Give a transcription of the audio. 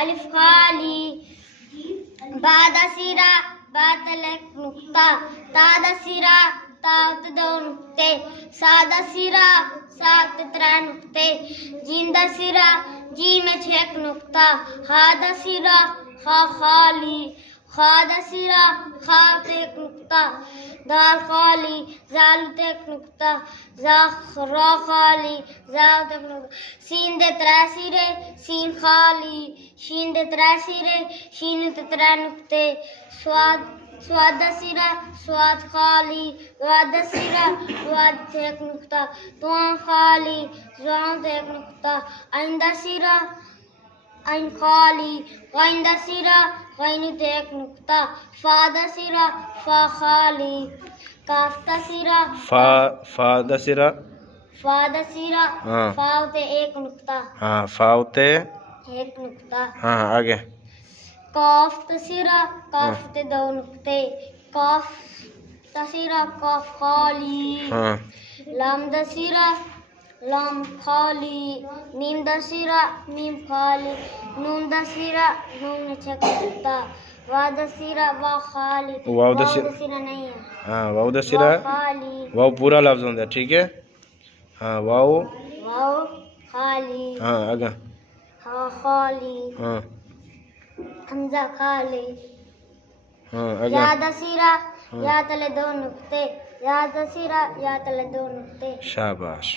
الف خالی بعد سیرا بعد ایک نقطہ تاد سیرا تاؤت دو نقطے ساد سیرا سات ترے نقطے جیند سیرا جی میں 6 نقطہ ہاد سیرا خا خالی خاد سیرا خاؤ 1 نقطہ دال خالی زال 1 نقطہ زا را خالی زاؤ 1 نقطہ سین دے 3 سیرے سین خالی شین دے 3 سیرے شین تے 3 نقطے سواد سواد سیرا سواد خالی واد سیرا واد 1 نقطہ توان خالی زوان 1 نقطہ آئندہ سیرا عین خالی غائندہ سیرا غین 1 نقطہ فاد سیرا فا خالی کافتا سیرا فاد سیرا فاد سیرا ہاں فاؤ 1 نقطہ ہاں فاؤتے 1 نقطہ ہاں آگے کاف تسیرا کاف 2 نقطے کاف تسیرا کاف خالی ہاں لام دسیرا لام خالی میم دسیرا میم خالی نون دسیرا نون 6 نقطہ وا دسیرا وا خالی واو دسیرا نہیں ہے ہاں واو دسیرا وا خالی واو پورا لفظ ہوندا ٹھیک ہے ہاں واو واو خالی ہاں آگے ہا خالی ہاں حمزہ خالی ہاں آگے یا دسیرا یا تلے 2 نقطے یا دسیرا یا تلے 2 نقطے شاباش